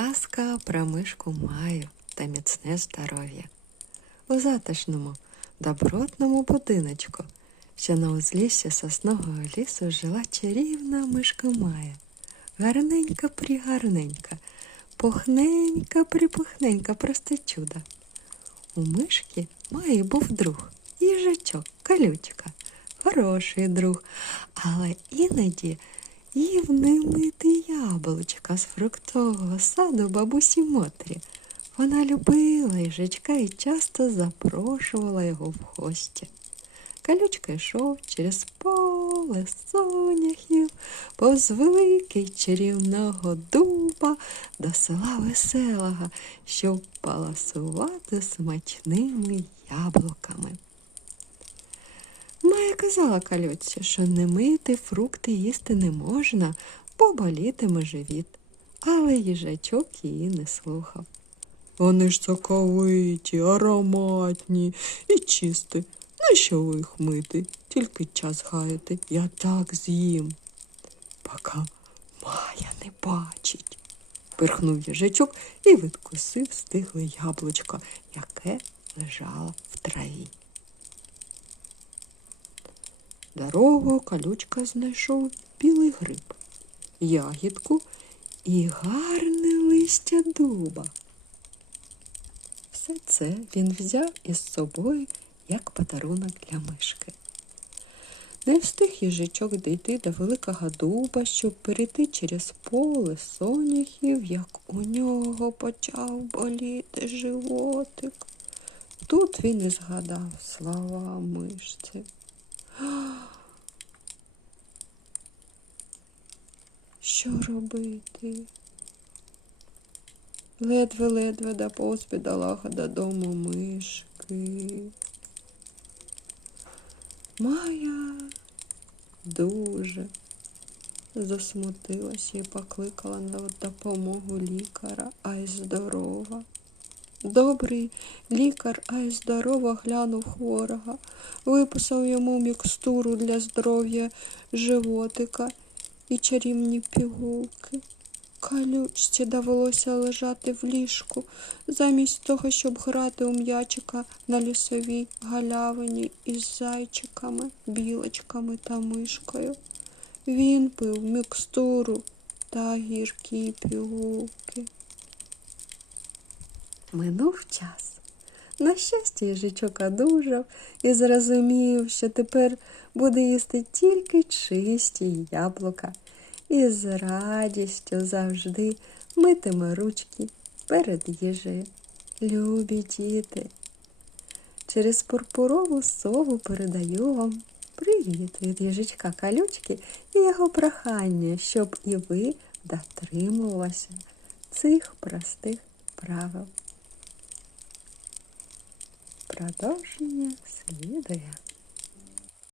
Казка про мишку Маю та міцне здоров'я. У затишному, добротному будиночку, що на узліссі соснового лісу жила чарівна мишка Мая. Гарненька пригарненька, пухненька припухненька, просто чудо. У мишки Маї був друг, їжачок, колючка, хороший друг, але іноді їв немити яблучка з фруктового саду бабусі Мотрі. Вона любила їжачка і часто запрошувала його в гості. Калючка йшов через поле соняхів, повз великий чарівного дуба до села веселого, щоб паласувати смачними яблуками. Казала калюці, що не мити фрукти їсти не можна, бо болітиме живіт. Але їжачок її не слухав. Вони ж соковиті, ароматні і чисті. Нащо ви їх мити? Тільки час гаяти. Я так з'їм. Поки Майя не бачить. Пирхнув їжачок і відкусив стигле яблучко, яке лежало в траві. Дорогою колючка знайшов білий гриб, ягідку і гарне листя дуба. Все це він взяв із собою як подарунок для мишки. Не встиг їжачок дійти до великого дуба, щоб перейти через поле соняхів, як у нього почав боліти животик. Тут він і згадав слова мишці. Що робити? Ледве-ледве доповз бідолаха додому мишки. Майя дуже засмутилася і покликала на допомогу лікаря, ай здорова. Добрий лікар, ай здорово глянув хворого, виписав йому мікстуру для здоров'я животика і чарівні пігулки. Калючці довелося лежати в ліжку, замість того, щоб грати у м'ячика на лісовій галявині із зайчиками, білочками та мишкою. Він пив мікстуру та гіркі пігулки. Минув час. На щастя, їжачок одужав і зрозумів, що тепер буде їсти тільки чисті яблука і з радістю завжди митиме ручки перед їжею. Любі діти, через пурпурову сову передаю вам привіт від їжачка калючки і його прохання, щоб і ви дотримувалися цих простих правил. Продовження слідує.